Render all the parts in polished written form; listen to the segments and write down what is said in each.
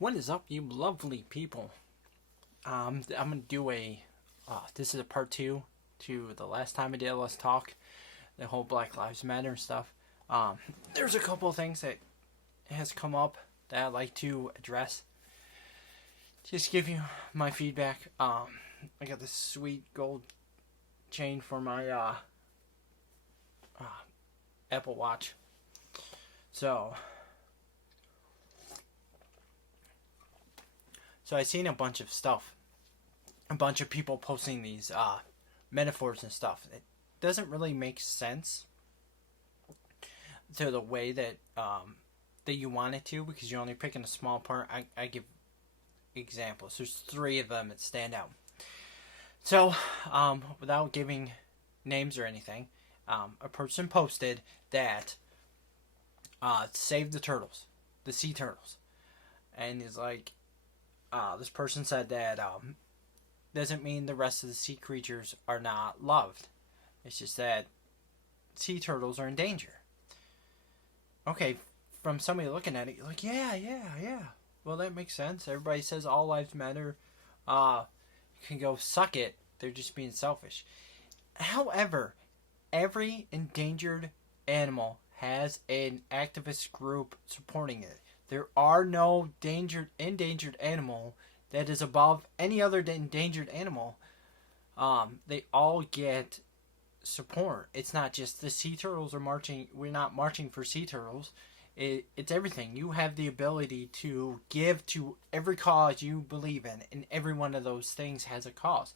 What is up, you lovely people? I'm gonna do a. This is a part two to the last time I did Let's Talk, the whole Black Lives Matter stuff. There's a couple of things that has come up that I'd like to address. Just give you my feedback. I got this sweet gold chain for my Apple Watch. So I seen a bunch of stuff, a bunch of people posting these metaphors and stuff. It doesn't really make sense to the way that that you want it to, because you're only picking a small part. I give examples. There's three of them that stand out. So, without giving names or anything, a person posted that save the turtles, the sea turtles, and he's like, this person said that doesn't mean the rest of the sea creatures are not loved. It's just that sea turtles are in danger. Okay, from somebody looking at it, you're like, yeah. Well, that makes sense. Everybody says all lives matter. You can go suck it. They're just being selfish. However, every endangered animal has an activist group supporting it. There are no endangered animal that is above any other endangered animal. They all get support. It's not just the sea turtles are marching. We're not marching for sea turtles. It's everything. You have the ability to give to every cause you believe in, and every one of those things has a cause.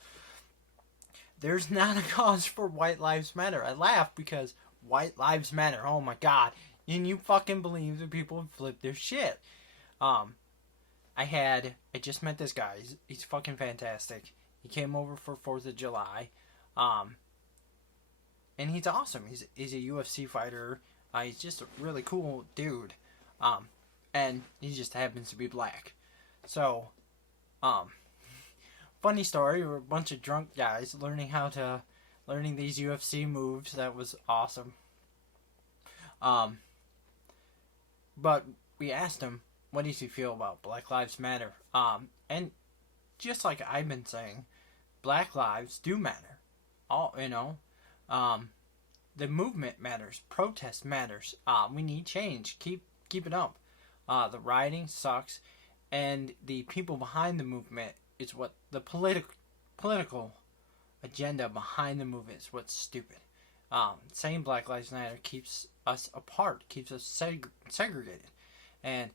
There's not a cause for White Lives Matter. I laugh because White Lives Matter. Oh my god. And you fucking believe that people would flip their shit. I just met this guy. He's fucking fantastic. He came over for 4th of July. And he's awesome. He's a UFC fighter. He's just a really cool dude. And he just happens to be black. So, funny story. We're a bunch of drunk guys learning these UFC moves. That was awesome. But we asked him, what does he feel about Black Lives Matter? And just like I've been saying, Black lives do matter. The movement matters. Protest matters. We need change. Keep it up. The rioting sucks, and the people behind the movement is what the political agenda behind the movement is what's stupid. Saying Black Lives Matter keeps us apart, keeps us segregated. And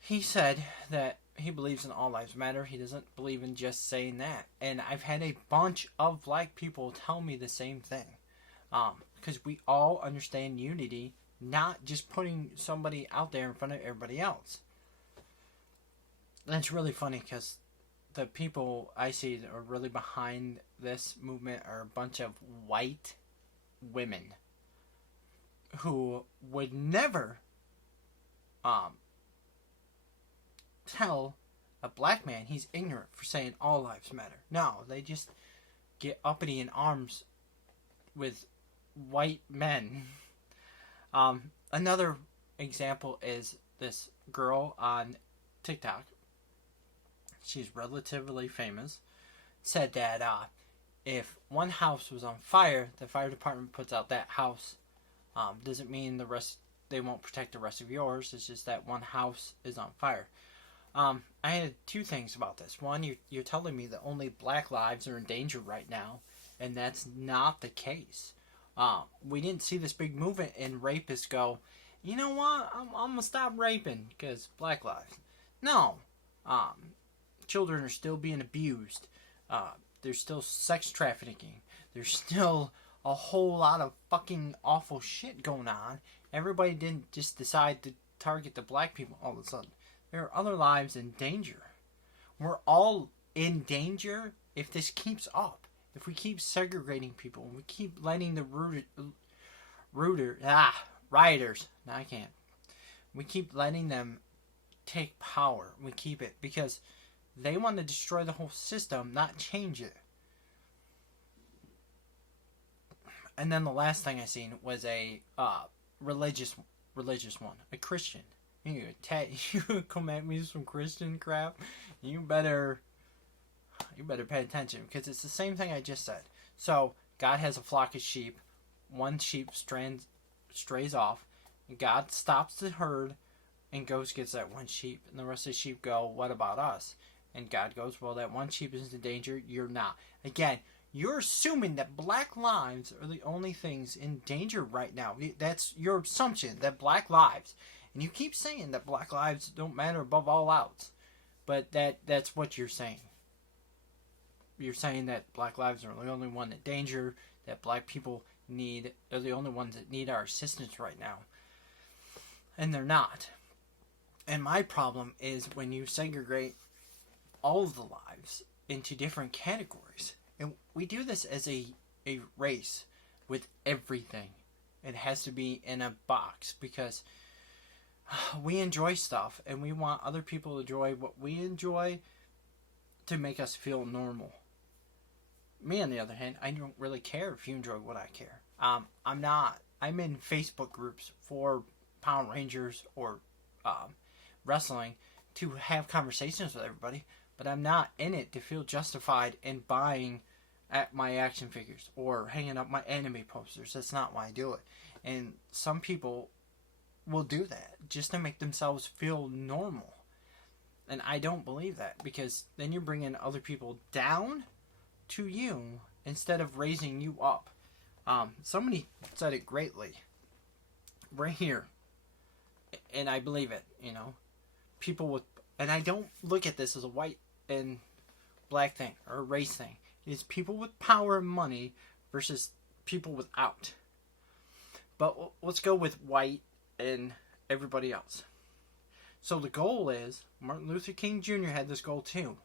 he said that he believes in all lives matter. He doesn't believe in just saying that. And I've had a bunch of black people tell me the same thing. Because we all understand unity, not just putting somebody out there in front of everybody else. That's really funny because the people I see that are really behind this movement are a bunch of white women who would never tell a black man he's ignorant for saying all lives matter. No, they just get uppity in arms with white men. Another example is this girl on TikTok. She's relatively famous. Said that if one house was on fire, the fire department puts out that house. Doesn't mean the rest, they won't protect the rest of yours. It's just that one house is on fire. I had two things about this. One, you're telling me that only black lives are in danger right now, and that's not the case. We didn't see this big movement and rapists go, you know what, I'm going to stop raping because black lives. No. Children are still being abused. There's still sex trafficking. There's still a whole lot of fucking awful shit going on. Everybody didn't just decide to target the black people all of a sudden. There are other lives in danger. We're all in danger if this keeps up. If we keep segregating people, and we keep letting the rioters, no, I can't. We keep letting them take power. We keep it because they want to destroy the whole system, not change it. And then the last thing I seen was a religious one, a Christian. You come at me with some Christian crap. You better pay attention, because it's the same thing I just said. So God has a flock of sheep. One sheep strays off, and God stops the herd and goes gets that one sheep, and the rest of the sheep go, what about us? And God goes, well, that one sheep is in danger, you're not. Again, you're assuming that black lives are the only things in danger right now. That's your assumption, that black lives. And you keep saying that black lives don't matter above all else. But that's what you're saying. You're saying that black lives are the only one in danger, that black people are the only ones that need our assistance right now. And they're not. And my problem is when you segregate all of the lives into different categories. And we do this as a race with everything. It has to be in a box, because we enjoy stuff and we want other people to enjoy what we enjoy to make us feel normal. Me, on the other hand, I don't really care if you enjoy what I care. I'm in Facebook groups for Power Rangers or wrestling to have conversations with everybody, but I'm not in it to feel justified in buying at my action figures or hanging up my anime posters. That's not why I do it. And some people will do that just to make themselves feel normal. And I don't believe that, because then you're bringing other people down to you instead of raising you up. Somebody said it greatly right here, and I believe it. People with, and I don't look at this as a white and black thing or a race thing. It's people with power and money versus people without. But let's go with white and everybody else. So the goal is, Martin Luther King Jr. had this goal too.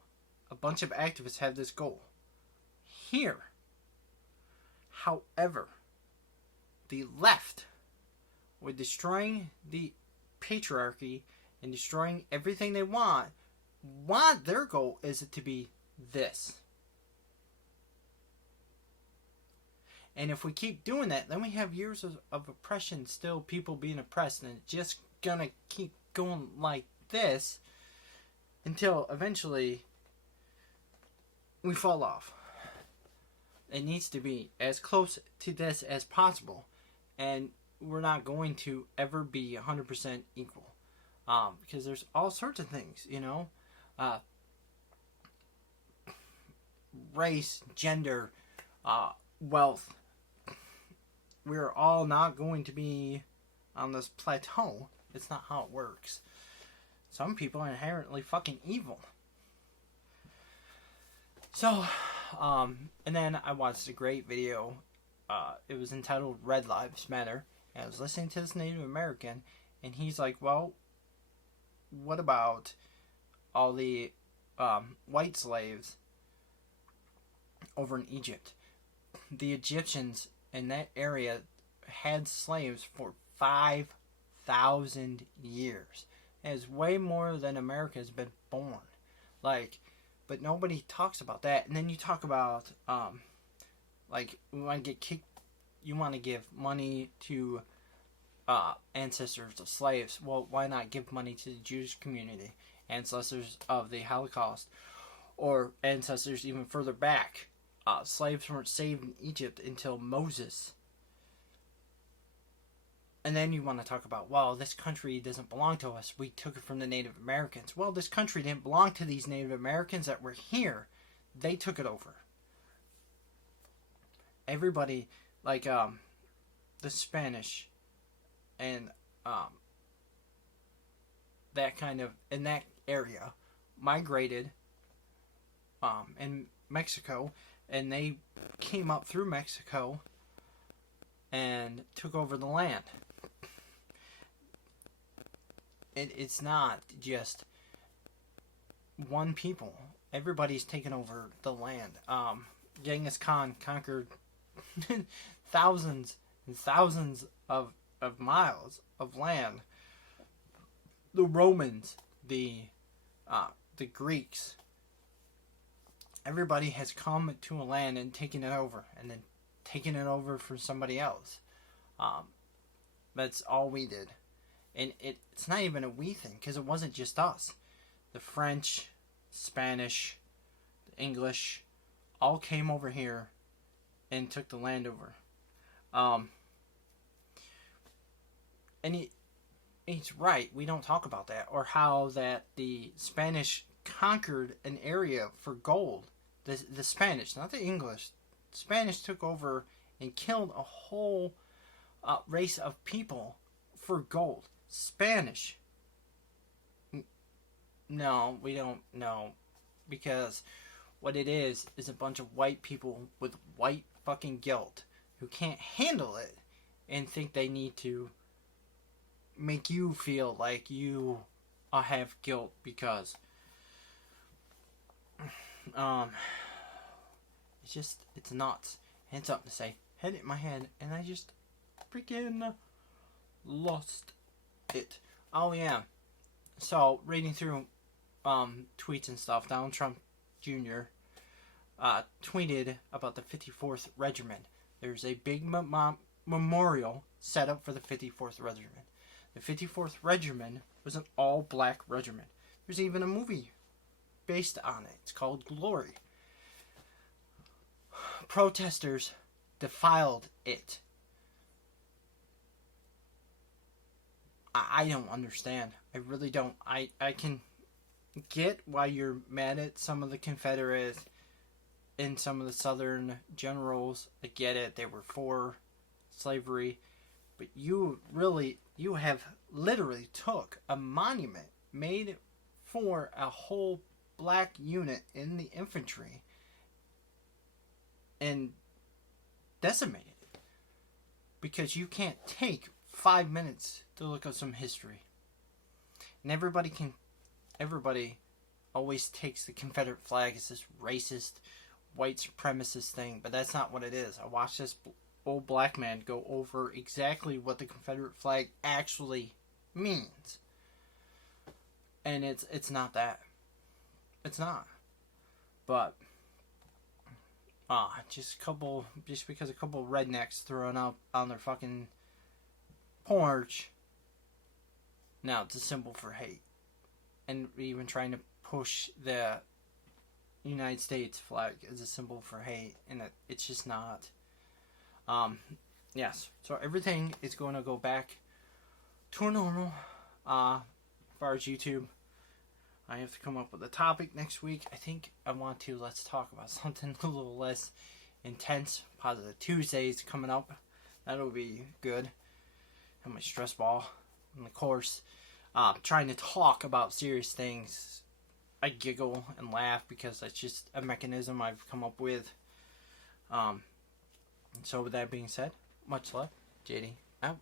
A bunch of activists have this goal. Here, however, the left, with destroying the patriarchy and destroying everything they want their goal is it to be this. And if we keep doing that, then we have years of oppression, still people being oppressed, and it's just gonna keep going like this until eventually we fall off. It needs to be as close to this as possible, and we're not going to ever be 100% equal, because there's all sorts of things, race, gender, wealth. We're all not going to be on this plateau. It's not how it works. Some people are inherently fucking evil. So, and then I watched a great video. It was entitled Red Lives Matter. And I was listening to this Native American, and he's like, well, what about all the white slaves over in Egypt? The Egyptians in that area had slaves for 5,000 years. It is way more than America has been born. But nobody talks about that. And then you talk about, we want to get kicked. You want to give money to ancestors of slaves. Well, why not give money to the Jewish community, ancestors of the Holocaust, or ancestors even further back? Slaves weren't saved in Egypt until Moses. And then you want to talk about, well, this country doesn't belong to us. We took it from the Native Americans. Well, this country didn't belong to these Native Americans that were here. They took it over. Everybody, the Spanish and that kind of, in that area, migrated in Mexico, and they came up through Mexico and took over the land. It's not just one people. Everybody's taken over the land. Genghis Khan conquered thousands and thousands of miles of land. The Romans, the Greeks, everybody has come to a land and taken it over, and then taken it over for somebody else. That's all we did. And it's not even a we thing, because it wasn't just us. The French, Spanish, the English, all came over here and took the land over. And he's right. We don't talk about that, or how that the Spanish conquered an area for gold. The Spanish, not the English. The Spanish took over and killed a whole race of people for gold. Spanish. No, we don't know, because what it is a bunch of white people with white fucking guilt who can't handle it and think they need to make you feel like you have guilt because it's nuts. And something to say. Had it in my head and I just freaking lost it. Oh yeah. So reading through tweets and stuff, Donald Trump Jr. Tweeted about the 54th Regiment. There's a big memorial set up for the 54th Regiment. The 54th Regiment was an all-black regiment. There's even a movie based on it. It's called Glory. Protesters defiled it. I don't understand. I really don't. I can get why you're mad at some of the Confederates and some of the Southern generals. I get it. They were for slavery. But you have literally took a monument made for a whole black unit in the infantry and decimated it. Because you can't take 5 minutes to look up some history. And everybody always takes the Confederate flag as this racist, white supremacist thing, but that's not what it is. I watched this old black man go over exactly what the Confederate flag actually means. And it's not that. It's not. But just because a couple of rednecks throwing up on their fucking porch, now it's a symbol for hate. And even trying to push the United States flag as a symbol for hate, and it's just not. Yes, so everything is going to go back to normal. As far as YouTube, I have to come up with a topic next week. I think let's talk about something a little less intense. Positive Tuesdays coming up. That'll be good. Have my stress ball on the course. Trying to talk about serious things. I giggle and laugh because that's just a mechanism I've come up with. So with that being said, much love. JD out.